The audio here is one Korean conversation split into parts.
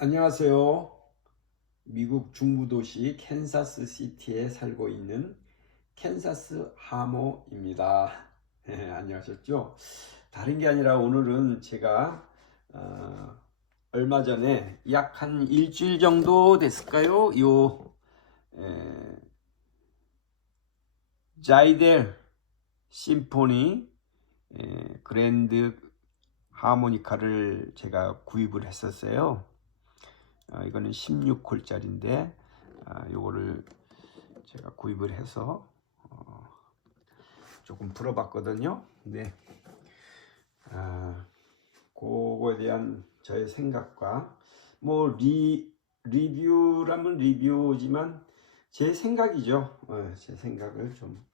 안녕하세요. 미국 중부 도시 캔사스 시티에 살고 있는 캔사스 하모입니다. 예, 안녕하셨죠? 다른 게 아니라 오늘은 제가 어, 얼마 전에 약 한 일주일 정도 됐을까요? 요 에, 자이델 심포니 에, 그랜드 하모니카를 제가 구입을 했었어요. 어, 이거는 16홀짜리인데 아, 요거를 제가 구입을 해서 어, 조금 불어봤거든요. 네. 아, 그거에 대한 저의 생각과 뭐 리, 리뷰라면 리뷰지만 제 생각이죠. 어, 제 생각을 좀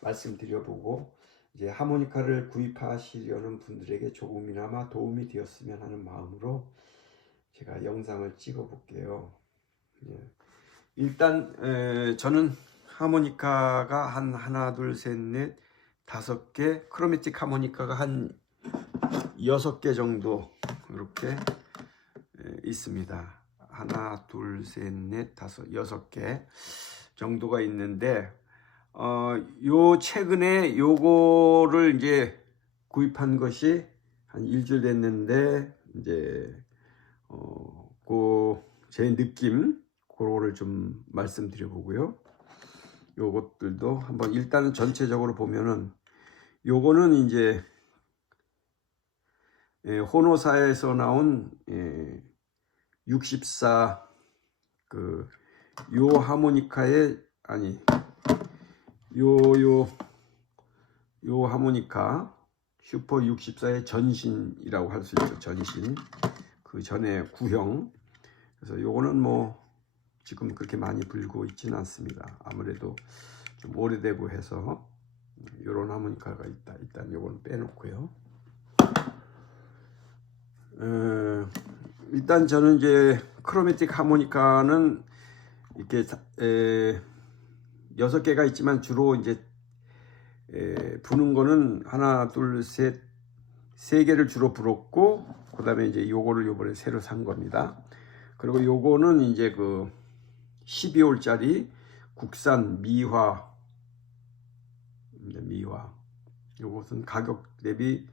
말씀드려보고 이제 하모니카를 구입하시려는 분들에게 조금이나마 도움이 되었으면 하는 마음으로 제가 영상을 찍어 볼게요. 예. 일단 에, 저는 하모니카가 한 하나 둘 셋 넷 다섯 개 크로매틱 하모니카가 한 여섯 개 정도 이렇게 에, 있습니다. 하나 둘 셋 넷 다섯 여섯 개 정도가 있는데 어, 요 최근에 요거를 이제 구입한 것이 한 일주일 됐는데 이제 어, 그제 느낌 그거를 좀 말씀드려 보고요. 요것들도 한번 일단은 전체적으로 보면은 요거는 이제 예, 호노사에서 나온 예, 64그 요 하모니카의 아니 요요요 하모니카 슈퍼 64의 전신이라고 할 수 있죠. 전신. 그 전에 구형. 그래서 요거는 뭐 지금 그렇게 많이 불고 있지는 않습니다. 아무래도 좀 오래되고 해서 요런 하모니카가 있다. 일단 요거는 빼놓고요. 어, 일단 저는 이제 크로매틱 하모니카는 이렇게 에, 여섯 개가 있지만 주로 이제 에, 부는 거는 하나 둘셋 세 개를 주로 불었고 그 다음에 이제 요거를 요번에 새로 산 겁니다. 그리고 요거는 이제 그 12홀짜리 국산 미화 미화 요것은 가격 대비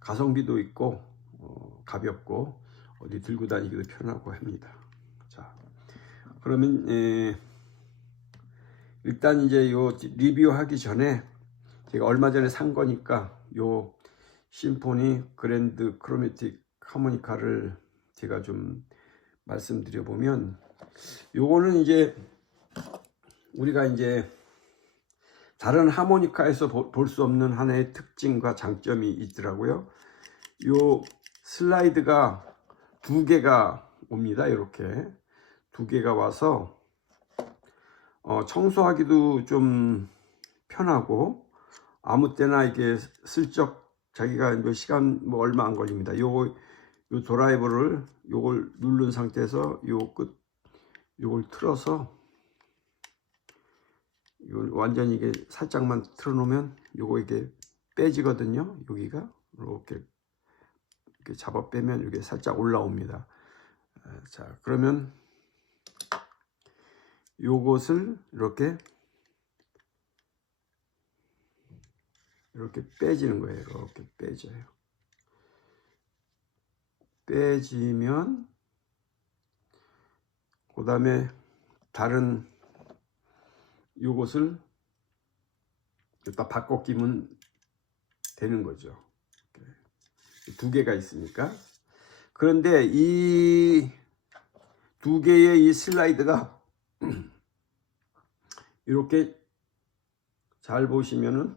가성비도 있고 어, 가볍고 어디 들고 다니기도 편하고 합니다. 자 그러면 에, 일단 이제 요 리뷰하기 전에 제가 얼마 전에 산 거니까 요 심포니 그랜드 크로매틱 하모니카를 제가 좀 말씀드려 보면 요거는 이제 우리가 이제 다른 하모니카에서 볼 수 없는 하나의 특징과 장점이 있더라고요. 요 슬라이드가 두 개가 옵니다. 이렇게 두 개가 와서 어, 청소하기도 좀 편하고 아무 때나 이게 슬쩍 자기가 뭐 시간 뭐 얼마 안 걸립니다. 요거 요 드라이버를 요걸 누른 상태에서 요 끝 요걸 틀어서 이걸 완전히 이게 살짝만 틀어 놓으면 요거 이게 빼지거든요. 여기가 이렇게 이렇게 잡아 빼면 이게 살짝 올라옵니다. 아, 자, 그러면 요것을 이렇게 이렇게 빼지는 거예요. 이렇게 빼져요. 빼지면 그 다음에 다른 요것을 여기다 바꿔 끼면 되는 거죠. 두 개가 있으니까. 그런데 이 두 개의 이 슬라이드가 이렇게 잘 보시면은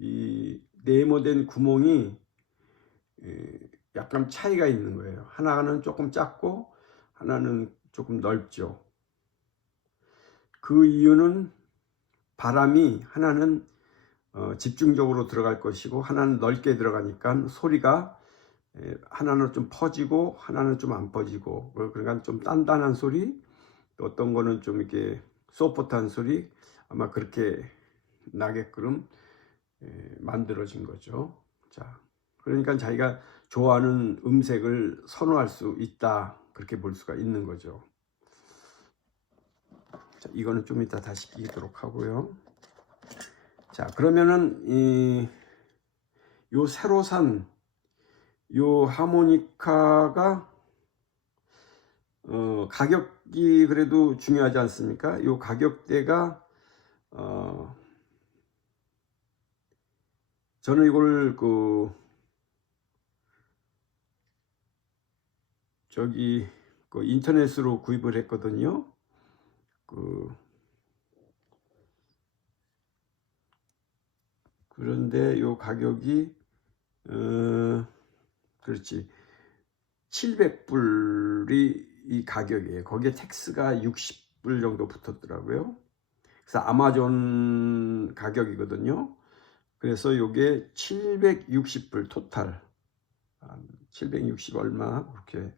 이 네모된 구멍이 약간 차이가 있는 거예요. 하나는 조금 작고 하나는 조금 넓죠. 그 이유는 바람이 하나는 어, 집중적으로 들어갈 것이고 하나는 넓게 들어가니까 소리가 하나는 좀 퍼지고 하나는 좀 안 퍼지고 그러니까 좀 단단한 소리 어떤 거는 좀 이렇게 소프트한 소리 아마 그렇게 나게끔 만들어진 거죠. 자, 그러니까 자기가 좋아하는 음색을 선호할 수 있다. 그렇게 볼 수가 있는 거죠. 자, 이거는 좀 이따 다시 끼도록 하고요. 자, 그러면은 이 요 새로 산 요 하모니카가 어, 가격이 그래도 중요하지 않습니까? 요 가격대가 어, 저는 이걸 그 저기 그 인터넷으로 구입을 했거든요. 그 그런데 요 가격이 어 그렇지 700불이 이 가격이에요. 거기에 텍스가 60불 정도 붙었더라고요. 그래서 아마존 가격이거든요. 그래서 요게 760불 토탈 760 얼마 그렇게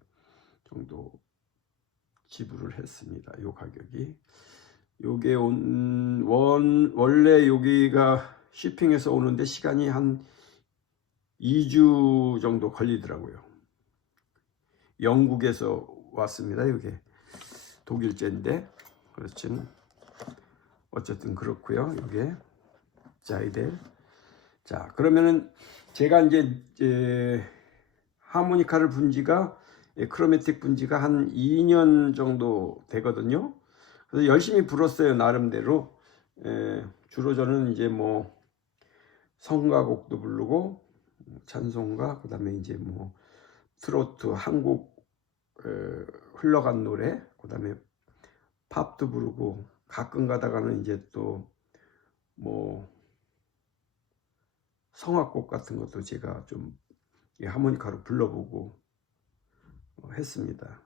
정도 지불을 했습니다. 요 가격이 요게 온, 원, 원래 여기가 쇼핑해서 오는데 시간이 한 2주 정도 걸리더라고요. 영국에서 왔습니다. 이게 독일제인데 그렇지는 어쨌든 그렇고요. 이게 자이델. 자 그러면은 제가 이제, 이제 하모니카를 분 지가 예, 크로매틱 분 지가 한 2년 정도 되거든요. 그래서 열심히 불었어요 나름대로. 에, 주로 저는 이제 뭐 성가곡도 부르고 찬송가 그다음에 이제 뭐 트로트 한국 에, 흘러간 노래 그다음에 팝도 부르고 가끔 가다가는 이제 또 뭐 성악곡 같은 것도 제가 좀 하모니카로 불러보고 어, 했습니다.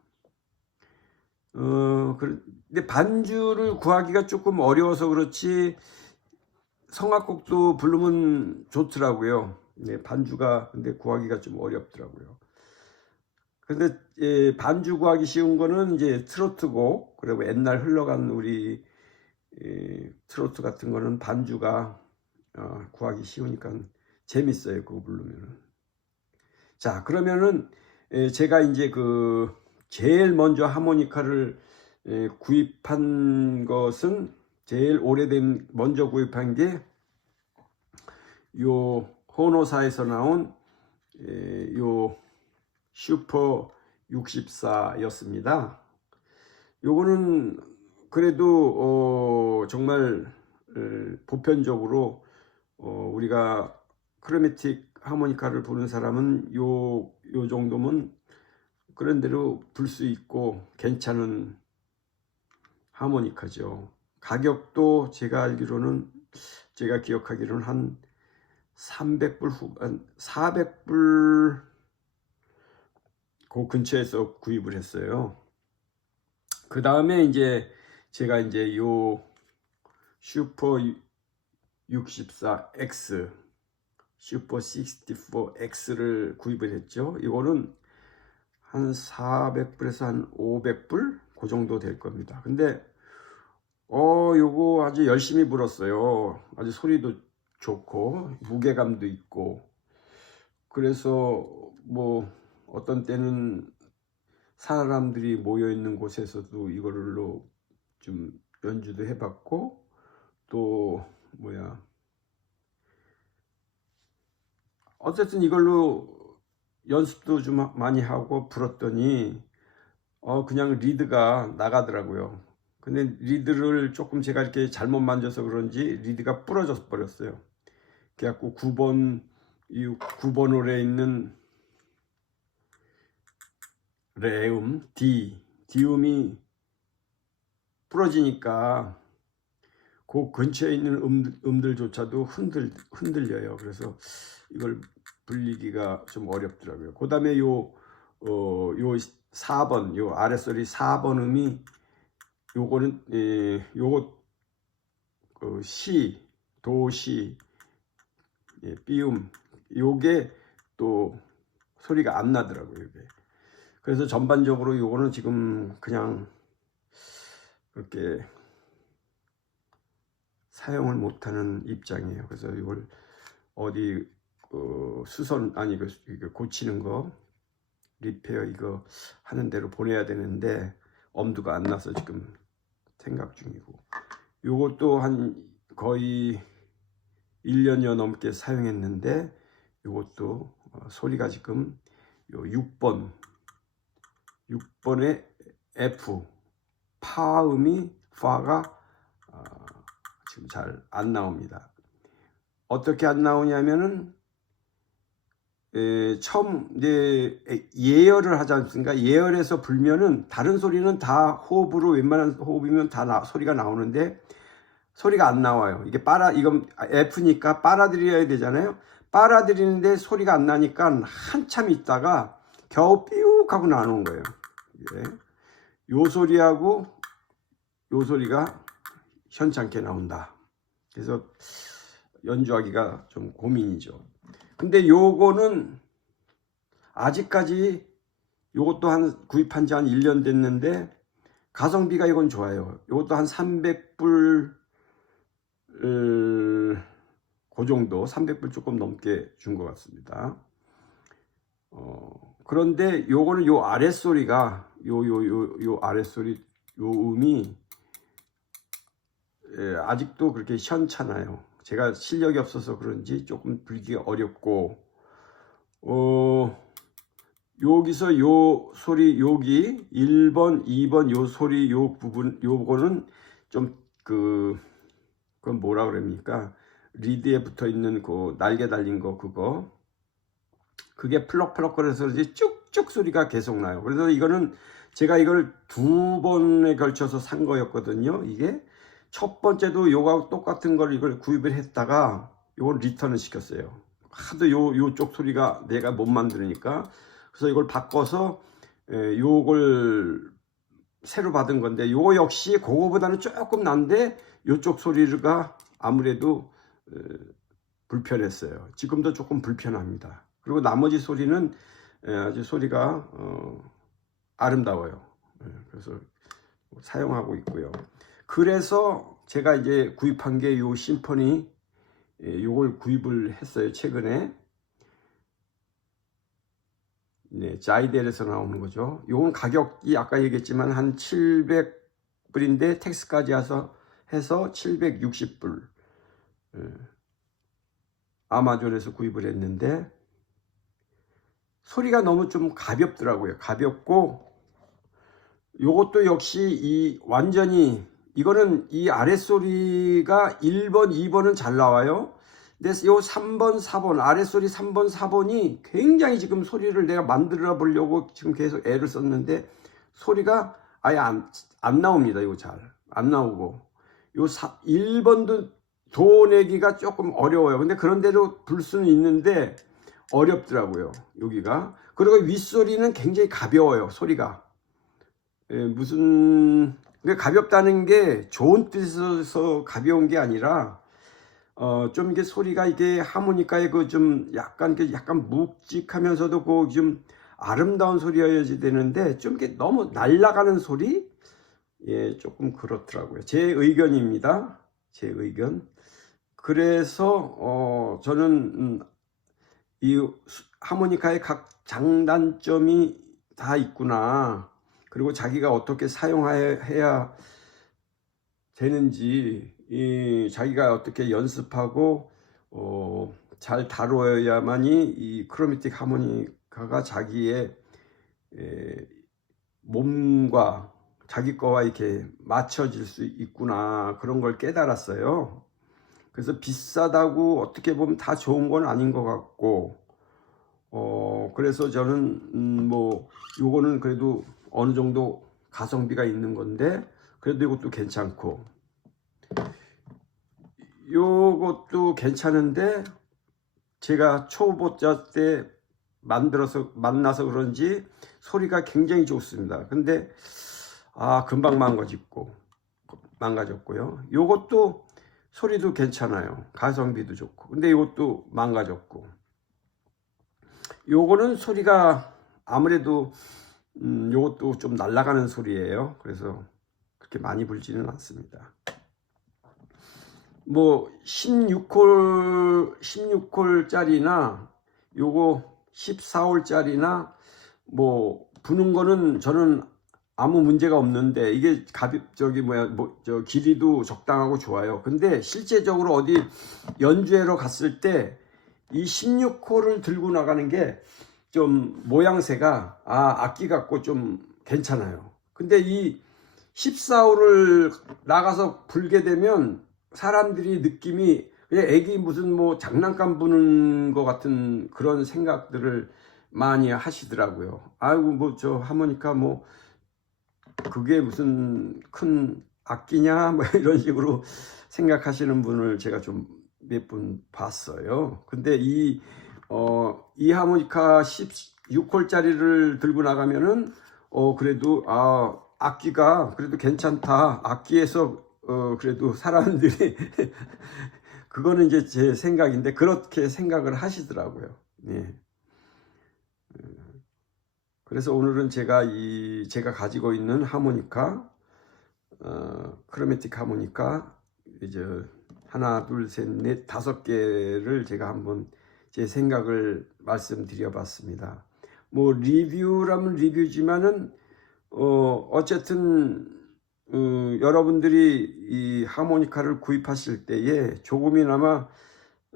어, 근데 반주를 구하기가 조금 어려워서 그렇지 성악곡도 부르면 좋더라고요. 네, 반주가 근데 구하기가 좀 어렵더라고요. 근데 예, 반주 구하기 쉬운 거는 이제 트로트곡 그리고 옛날 흘러간 우리 예, 트로트 같은 거는 반주가 어, 구하기 쉬우니까 재밌어요. 그거 부르면은. 자 그러면은 예, 제가 이제 그 제일 먼저 하모니카를 예, 구입한 것은 제일 오래된 먼저 구입한 게 요 호노사에서 나온 예, 요 슈퍼 64였습니다. 요거는 그래도 어 정말 보편적으로 어 우리가 크로매틱 하모니카를 부는 사람은 요, 요 정도면 그런 대로 불 수 있고 괜찮은 하모니카죠. 가격도 제가 알기로는 제가 기억하기로는 한 300불 후, 한 400불 그 근처에서 구입을 했어요. 그 다음에 이제 제가 이제 요 슈퍼 64X 슈퍼 64X를 구입을 했죠. 이거는 한 400불에서 한 500불 그 정도 될 겁니다. 근데 어 요거 아주 열심히 불었어요. 아주 소리도 좋고 무게감도 있고 그래서 뭐 어떤 때는 사람들이 모여 있는 곳에서도 이걸로 좀 연주도 해봤고 또 뭐야 어쨌든 이걸로 연습도 좀 많이 하고 불었더니 어 그냥 리드가 나가더라고요. 근데 리드를 조금 제가 이렇게 잘못 만져서 그런지 리드가 부러져 버렸어요. 그래갖고 9번 이 9번 홀에 있는 레음 D 디음이 부러지니까 그 근처에 있는 음, 음들조차도 흔들 흔들려요. 그래서 이걸 불리기가 좀 어렵더라고요. 그 다음에 요, 어, 요 4번, 요 아랫소리 4번 음이 요거는, 예, 요거, 그 시, 도, 시, 예, 삐움, 요게 또 소리가 안 나더라고요, 이게. 그래서 전반적으로 요거는 지금 그냥 그렇게 사용을 못하는 입장이에요. 그래서 이걸 어디 어, 수선 아니 그 고치는 거 리페어 이거 하는 대로 보내야 되는데 엄두가 안 나서 지금 생각 중이고 요것도 한 거의 1년여 넘게 사용했는데 요것도 어, 소리가 지금 요 6번 6번의 F 파음이 파가 어, 지금 잘 안 나옵니다. 어떻게 안 나오냐면은 에, 처음 이제 예열을 하지 않습니까? 예열해서 불면은 다른 소리는 다 호흡으로 웬만한 호흡이면 다 나, 소리가 나오는데 소리가 안 나와요. 이게 빨아 이건 F니까 빨아들여야 되잖아요. 빨아들이는데 소리가 안 나니까 한참 있다가 겨우 삐욱 하고 나오는 거예요. 예. 요 소리하고 요 소리가 현찮게 나온다. 그래서 연주하기가 좀 고민이죠. 근데 요거는 아직까지 요것도 한 구입한 지 한 1년 됐는데 가성비가 이건 좋아요. 요것도 한 300불 그 정도 300불 조금 넘게 준 것 같습니다. 어, 그런데 요거는 요 아랫소리가 요 요 요 요 아랫소리 요 음이 예, 아직도 그렇게 시원찮아요. 제가 실력이 없어서 그런지 조금 불기가 어렵고 어 여기서 요 소리 여기 1번 2번 요 소리 요 부분 요거는 좀 그 그건 뭐라 그럽니까 리드에 붙어 있는 그 날개 달린 거 그거 그게 플럭플럭거려서 그런지 쭉쭉 소리가 계속 나요. 그래서 이거는 제가 이걸 두 번에 걸쳐서 산 거였거든요. 이게 첫 번째도 요가 똑같은 걸 이걸 구입을 했다가 요걸 리턴을 시켰어요. 하도 요 요쪽 소리가 내가 못 만들으니까 그래서 이걸 바꿔서 에, 요걸 새로 받은 건데 요거 역시 그거보다는 조금 난데 요쪽 소리가 아무래도 에, 불편했어요. 지금도 조금 불편합니다. 그리고 나머지 소리는 에, 아주 소리가 어, 아름다워요. 에, 그래서 사용하고 있고요. 그래서 제가 이제 구입한 게 요 심포니 예, 요걸 구입을 했어요 최근에. 네, 자이델에서 나오는 거죠. 요건 가격이 아까 얘기했지만 한 700불인데 텍스까지 해서 해서 760불. 예, 아마존에서 구입을 했는데 소리가 너무 좀 가볍더라고요. 가볍고 요것도 역시 이 완전히 이거는 이 아랫소리가 1번, 2번은 잘 나와요. 근데 요 3번, 4번, 아랫소리 3번, 4번이 굉장히 지금 소리를 내가 만들어 보려고 지금 계속 애를 썼는데 소리가 아예 안, 안 나옵니다. 이거 잘. 안 나오고. 요 4, 1번도 도 내기가 조금 어려워요. 근데 그런데도 불 수는 있는데 어렵더라고요. 여기가. 그리고 윗소리는 굉장히 가벼워요. 소리가. 예, 무슨 가볍다는 게 좋은 뜻에서 가벼운 게 아니라 어, 좀 이게 소리가 이게 하모니카의 그 좀 약간 그 약간 묵직하면서도 그 좀 아름다운 소리여야지 되는데 좀 이게 너무 날아가는 소리? 예 조금 그렇더라고요. 제 의견입니다. 제 의견. 그래서 어 저는 음, 이 하모니카의 각 장단점이 다 있구나 그리고 자기가 어떻게 사용해야 되는지 이 자기가 어떻게 연습하고 어, 잘 다뤄야만이 이 크로매틱 하모니카가 자기의 에, 몸과 자기 거와 이렇게 맞춰질 수 있구나 그런 걸 깨달았어요. 그래서 비싸다고 어떻게 보면 다 좋은 건 아닌 것 같고 어 그래서 저는 음, 뭐 요거는 그래도 어느 정도 가성비가 있는 건데 그래도 이것도 괜찮고. 요것도 괜찮은데 제가 초보자 때 만들어서 만나서 그런지 소리가 굉장히 좋습니다. 근데 아 금방 망가졌고 망가졌고요. 요것도 소리도 괜찮아요. 가성비도 좋고. 근데 이것도 망가졌고. 요거는 소리가 아무래도 음, 요것도 좀 날아가는 소리예요. 그래서 그렇게 많이 불지는 않습니다. 뭐 16홀 16홀짜리나 요거 14홀짜리나 뭐 부는 거는 저는 아무 문제가 없는데 이게 가볍 저기 뭐야 뭐 저 길이도 적당하고 좋아요. 근데 실제적으로 어디 연주회로 갔을 때 이 16호를 들고 나가는 게 좀 모양새가 아 악기 같고 좀 괜찮아요. 근데 이 14호를 나가서 불게 되면 사람들이 느낌이 그냥 애기 무슨 뭐 장난감 부는 것 같은 그런 생각들을 많이 하시더라고요. 아이고 뭐 저 하모니카 뭐 그게 무슨 큰 악기냐 뭐 이런 식으로 생각하시는 분을 제가 좀 몇 분 봤어요. 근데 이 어, 이 하모니카 16홀짜리를 들고 나가면은 어 그래도 아 악기가 그래도 괜찮다. 악기에서 어 그래도 사람들이 그거는 이제 제 생각인데 그렇게 생각을 하시더라고요. 예. 그래서 오늘은 제가 이 제가 가지고 있는 하모니카 어, 크로매틱 하모니카 이제 하나 둘 셋 넷 다섯 개를 제가 한번 제 생각을 말씀드려 봤습니다. 뭐 리뷰라면 리뷰지만은 어 어쨌든 어, 여러분들이 이 하모니카를 구입하실 때에 조금이나마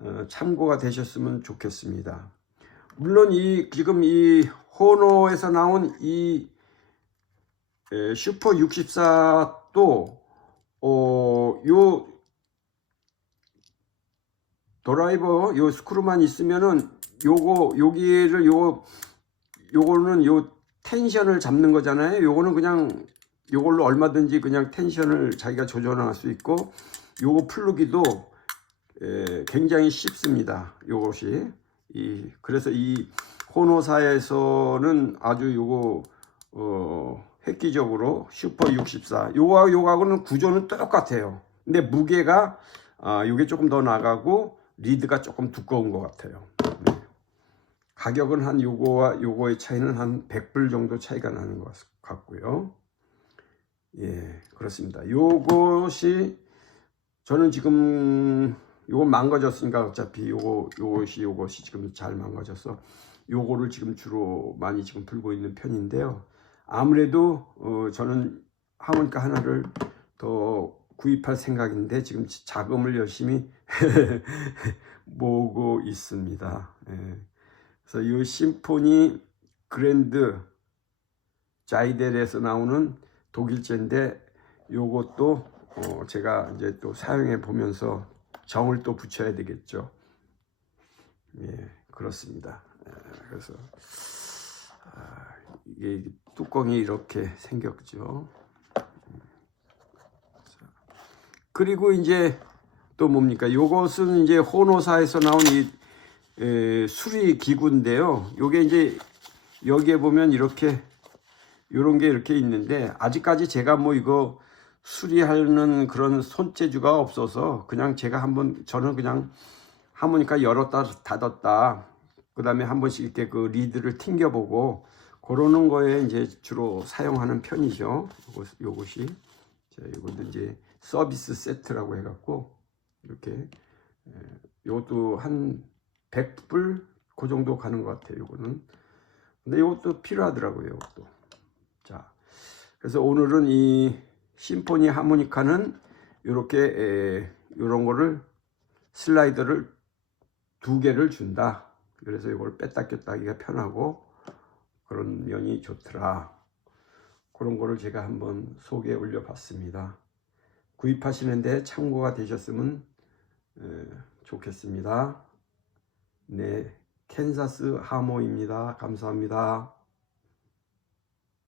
어, 참고가 되셨으면 좋겠습니다. 물론 이 지금 이 호노에서 나온 이 에, 슈퍼 64도 어요 드라이버 요 스크루만 있으면은 요거 여기를 요 요거는 요 텐션을 잡는 거잖아요. 요거는 그냥 요걸로 얼마든지 그냥 텐션을 자기가 조절할 수 있고 요거 플루기도 에, 굉장히 쉽습니다. 요것이 이 그래서 이 호노사에서는 아주 요거 어 획기적으로 슈퍼 64 요거 요거하고는 구조는 똑같아요. 근데 무게가 아 요게 조금 더 나가고 리드가 조금 두꺼운 것 같아요. 네. 가격은 한 요거와 요거의 차이는 한 100불 정도 차이가 나는 것 같고요. 예, 그렇습니다. 요것이 저는 지금 요거 망가졌으니까 어차피 요거 요것이 요것이 지금 잘 망가졌어. 요거를 지금 주로 많이 지금 불고 있는 편인데요. 아무래도 어, 저는 하모니카 하나를 더 구입할 생각인데 지금 자금을 열심히 모으고 있습니다. 예. 그래서 이 심포니 그랜드 자이델에서 나오는 독일제인데 요것도 어, 제가 이제 또 사용해 보면서 정을 또 붙여야 되겠죠. 예, 그렇습니다. 예, 그래서 아, 이게 뚜껑이 이렇게 생겼죠. 그리고 이제 또 뭡니까? 요것은 이제 호노사에서 나온 이 에, 수리 기구인데요. 요게 이제 여기에 보면 이렇게 요런 게 이렇게 있는데 아직까지 제가 뭐 이거 수리하는 그런 손재주가 없어서 그냥 제가 한번 저는 그냥 하모니카 열었다 닫았다 그 다음에 한 번씩 이렇게 그 리드를 튕겨보고 그러는 거에 이제 주로 사용하는 편이죠. 요것, 요것이 자, 이것도 이제 서비스 세트라고 해갖고 이렇게 에, 요것도 한 100불 그 정도 가는 것 같아요. 요거는 근데 이것도 필요하더라고요. 이것도 자 그래서 오늘은 이 심포니 하모니카는 이렇게 이런 거를 슬라이더를 두 개를 준다. 그래서 이걸 뺐다 꼈다 하기가 편하고 그런 면이 좋더라. 그런 거를 제가 한번 소개해 올려 봤습니다. 구입하시는데 참고가 되셨으면 에, 좋겠습니다. 네, 캔사스 하모입니다. 감사합니다.